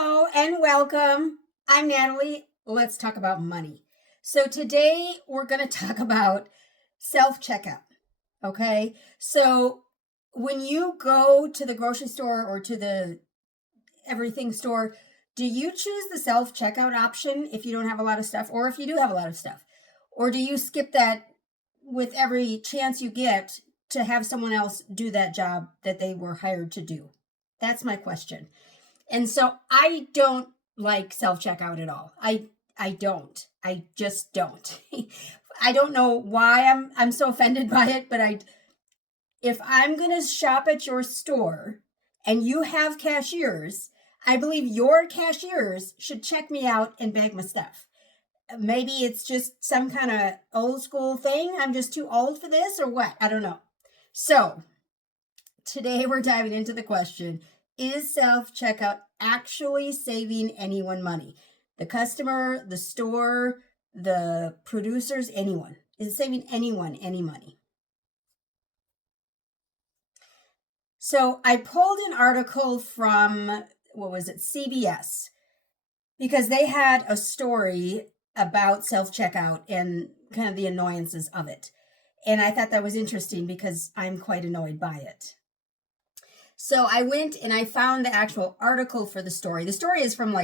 Hello and welcome. I'm Natalie. Let's talk about money. So today we're going to talk about self-checkout. Okay. So when you go to the grocery store or to the everything store, do you choose the self-checkout option if you don't have a lot of stuff, or if you do have a lot of stuff? Or do you skip that with every chance you get to have someone else do that job that they were hired to do? That's my question. And so I don't like self-checkout at all. I don't. I just don't. I don't know why I'm so offended by it, but if I'm going to shop at your store and you have cashiers, I believe your cashiers should check me out and bag my stuff. Maybe it's just some kind of old school thing. I'm just too old for this or what? I don't know. So today we're diving into the question, is self-checkout actually saving anyone money? The customer, the store, the producers, anyone. Is it saving anyone any money? So I pulled an article from, what was it, CBS, because they had a story about self-checkout and kind of the annoyances of it. And I thought that was interesting because I'm quite annoyed by it. So I went and I found the actual article for the story. The story is from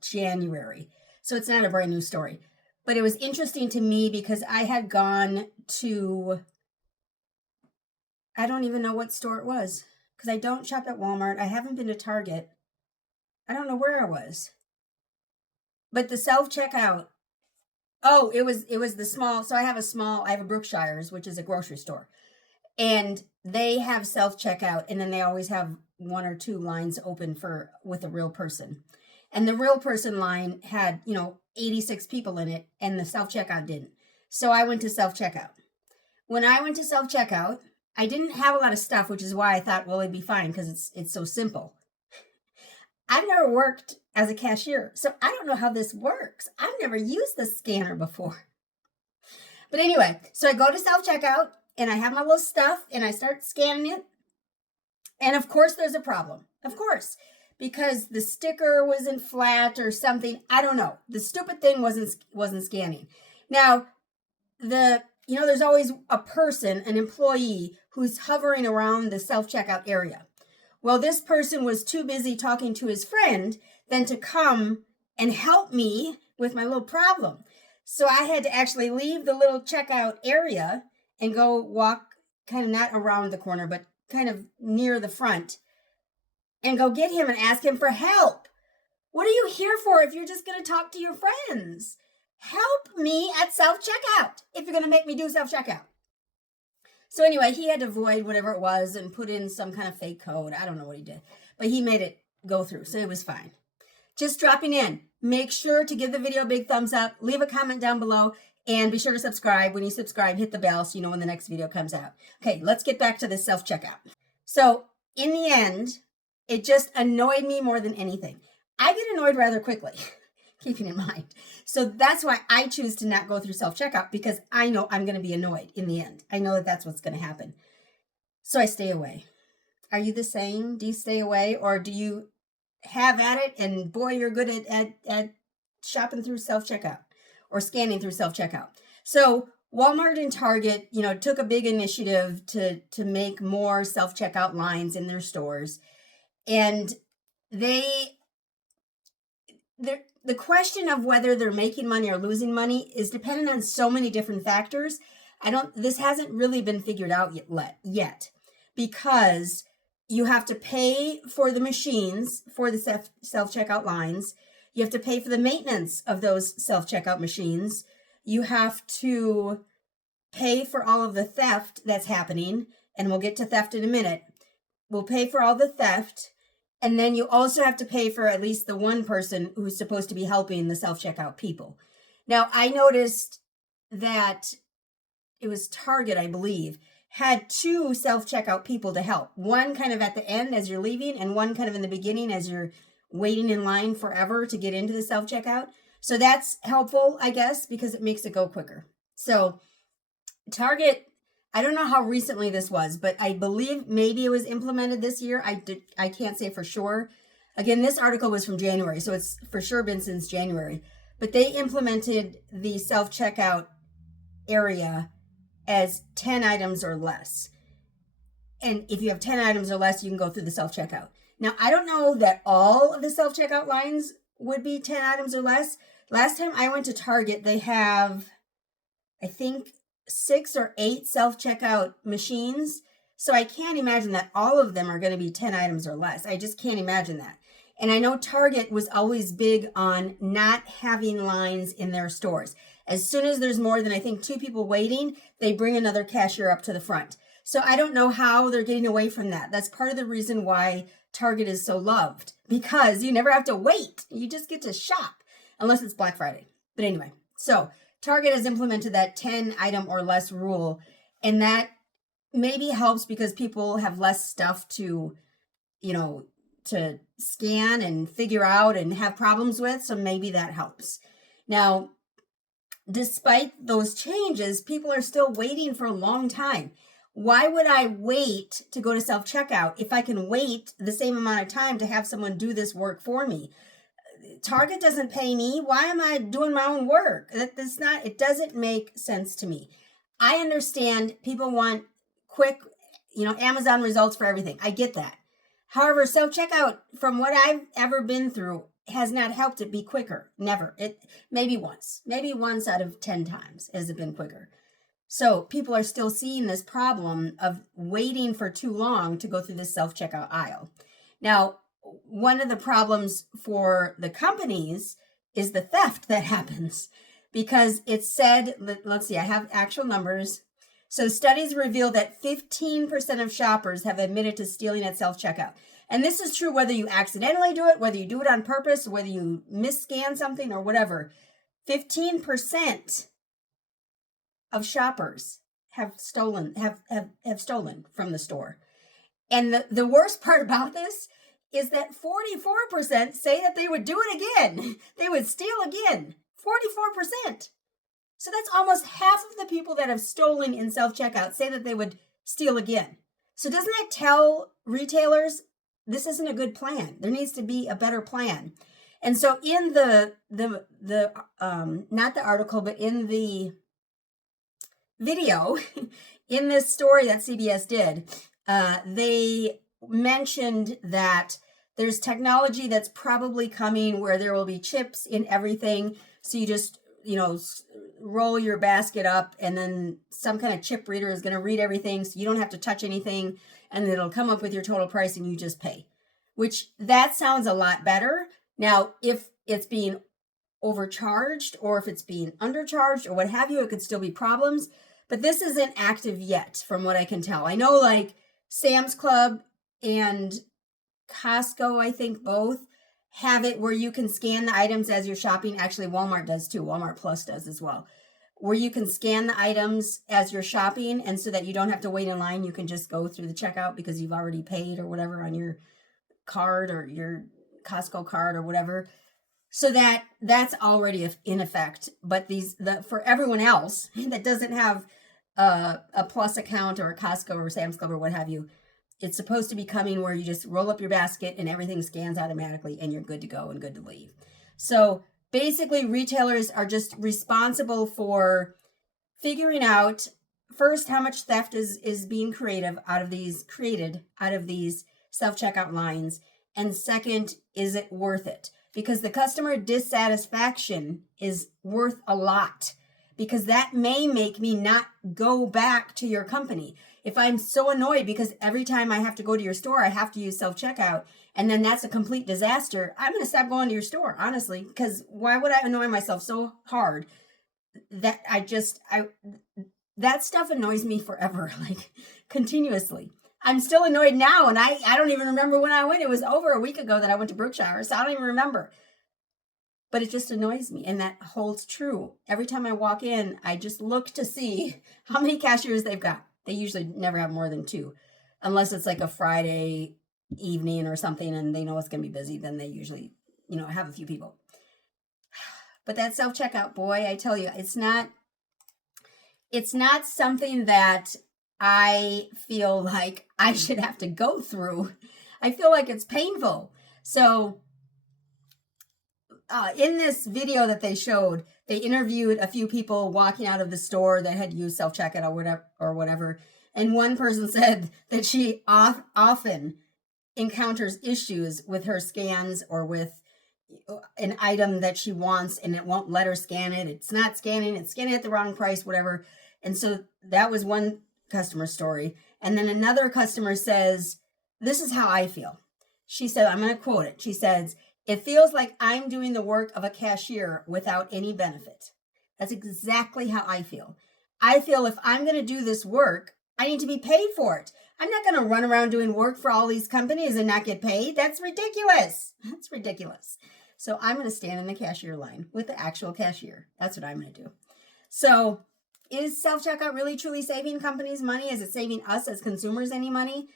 January, so it's not a brand new story. But it was interesting to me because I had gone to, I don't even know what store it was because I don't shop at Walmart. I haven't been to Target. I don't know where I was. But the self-checkout, oh, it was the small, so I have a Brookshire's, which is a grocery store. And they have self-checkout, and then they always have one or two lines open with a real person. And the real person line had, 86 people in it, and the self-checkout didn't. So I went to self-checkout. When I went to self-checkout, I didn't have a lot of stuff, which is why I thought, well, it'd be fine because it's so simple. I've never worked as a cashier, so I don't know how this works. I've never used the scanner before. But anyway, so I go to self-checkout, and I have my little stuff, and I start scanning it. And of course, there's a problem. Of course, because the sticker wasn't flat or something. I don't know. The stupid thing wasn't scanning. Now, there's always a person, an employee, who's hovering around the self-checkout area. Well, this person was too busy talking to his friend than to come and help me with my little problem. So I had to actually leave the little checkout area and go walk kind of not around the corner, but kind of near the front and go get him and ask him for help. What are you here for if you're just going to talk to your friends? Help me at self-checkout if you're going to make me do self-checkout. So anyway, he had to void whatever it was and put in some kind of fake code. I don't know what he did, but he made it go through, so it was fine. Just dropping in. Make sure to give the video a big thumbs up. Leave a comment down below. And be sure to subscribe. When you subscribe, hit the bell so you know when the next video comes out. Okay, let's get back to this self-checkout. So in the end, it just annoyed me more than anything. I get annoyed rather quickly, keeping in mind. So that's why I choose to not go through self-checkout, because I know I'm going to be annoyed in the end. I know that that's what's going to happen. So I stay away. Are you the same? Do you stay away, or do you have at it and boy, you're good at shopping through self-checkout? Or scanning through self-checkout. So Walmart and Target, took a big initiative to make more self-checkout lines in their stores. And the question of whether they're making money or losing money is dependent on so many different factors. This hasn't really been figured out yet, because you have to pay for the machines for the self-checkout lines. You have to pay for the maintenance of those self-checkout machines. You have to pay for all of the theft that's happening, and we'll get to theft in a minute. We'll pay for all the theft, and then you also have to pay for at least the one person who's supposed to be helping the self-checkout people. Now, I noticed that it was Target, I believe, had two self-checkout people to help. One kind of at the end as you're leaving, and one kind of in the beginning as you're waiting in line forever to get into the self-checkout. So that's helpful, I guess, because it makes it go quicker. So Target, I don't know how recently this was, but I believe maybe it was implemented this year. I can't say for sure, Again, this article was from January, so it's for sure been since January. But they implemented the self-checkout area as 10 items or less. And if you have 10 items or less, you can go through the self-checkout. Now, I don't know that all of the self-checkout lines would be 10 items or less. Last time I went to Target, they have, I think, 6 or 8 self-checkout machines. So I can't imagine that all of them are going to be 10 items or less. I just can't imagine that. And I know Target was always big on not having lines in their stores. As soon as there's more than, I think, 2 people waiting, they bring another cashier up to the front. So I don't know how they're getting away from that. That's part of the reason why Target is so loved, because you never have to wait. You just get to shop, unless it's Black Friday. But anyway, so Target has implemented that 10 item or less rule, and that maybe helps because people have less stuff to, to scan and figure out and have problems with. So maybe that helps. Now, despite those changes, people are still waiting for a long time. Why would I wait to go to self-checkout if I can wait the same amount of time to have someone do this work for me? Target doesn't pay me. Why am I doing my own work? It doesn't make sense to me. I understand people want quick, Amazon results for everything. I get that. However, self-checkout, from what I've ever been through, has not helped it be quicker. Never. Maybe once out of 10 times has it been quicker. So people are still seeing this problem of waiting for too long to go through this self-checkout aisle. Now, one of the problems for the companies is the theft that happens, because it said, let's see, I have actual numbers. So studies reveal that 15% of shoppers have admitted to stealing at self-checkout. And this is true whether you accidentally do it, whether you do it on purpose, whether you misscan something or whatever. 15% of shoppers have stolen from the store. And the worst part about this is that 44% say that they would do it again. They would steal again. 44%. So that's almost half of the people that have stolen in self-checkout say that they would steal again. So doesn't that tell retailers this isn't a good plan? There needs to be a better plan. And so in the not the article, but in the video, in this story that CBS did, they mentioned that there's technology that's probably coming where there will be chips in everything. So you just, roll your basket up, and then some kind of chip reader is going to read everything, so you don't have to touch anything, and it'll come up with your total price and you just pay. Which, that sounds a lot better. Now, if it's being overcharged or if it's being undercharged or what have you, it could still be problems. But this isn't active yet, from what I can tell. I know like Sam's Club and Costco, I think both have it where you can scan the items as you're shopping. Actually, Walmart does too. Walmart Plus does as well. Where you can scan the items as you're shopping, and so that you don't have to wait in line, you can just go through the checkout because you've already paid or whatever on your card or your Costco card or whatever. So that's already in effect. But for everyone else that doesn't have a Plus account or a Costco or Sam's Club or what have you, it's supposed to be coming where you just roll up your basket and everything scans automatically and you're good to go and good to leave. So basically, retailers are just responsible for figuring out first how much theft is being created out of these self-checkout lines, and second, is it worth it? Because the customer dissatisfaction is worth a lot, because that may make me not go back to your company. If I'm so annoyed because every time I have to go to your store, I have to use self-checkout, and then that's a complete disaster, I'm going to stop going to your store, honestly, because why would I annoy myself so hard that that stuff annoys me forever, like continuously. I'm still annoyed now, and I don't even remember when I went. It was over a week ago that I went to Brookshire, so I don't even remember. But it just annoys me, and that holds true. Every time I walk in, I just look to see how many cashiers they've got. They usually never have more than 2, unless it's like a Friday evening or something, and they know it's going to be busy. Then they usually, have a few people. But that self-checkout, boy, I tell you, it's not something that I feel like I should have to go through. I feel like it's painful. So in this video that they showed, they interviewed a few people walking out of the store that had used self-checkout or whatever. And one person said that she often encounters issues with her scans or with an item that she wants and it won't let her scan it. It's not scanning, it's scanning at the wrong price, whatever. And so that was one customer story. And then another customer says, this is how I feel. She said, I'm going to quote it. She says, it feels like I'm doing the work of a cashier without any benefit. That's exactly how I feel. I feel if I'm going to do this work, I need to be paid for it. I'm not going to run around doing work for all these companies and not get paid. That's ridiculous. That's ridiculous. So I'm going to stand in the cashier line with the actual cashier. That's what I'm going to do. So is self-checkout really truly saving companies money? Is it saving us as consumers any money?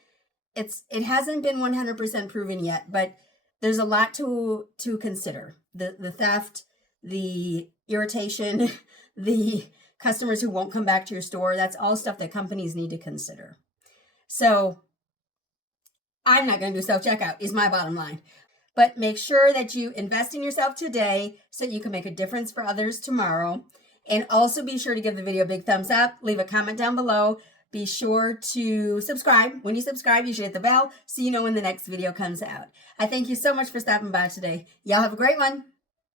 It hasn't been 100% proven yet, but there's a lot to consider. The theft, the irritation, the customers who won't come back to your store. That's all stuff that companies need to consider. So I'm not going to do self-checkout is my bottom line. But make sure that you invest in yourself today so that you can make a difference for others tomorrow. And also be sure to give the video a big thumbs up. Leave a comment down below. Be sure to subscribe. When you subscribe, you should hit the bell so you know when the next video comes out. I thank you so much for stopping by today. Y'all have a great one.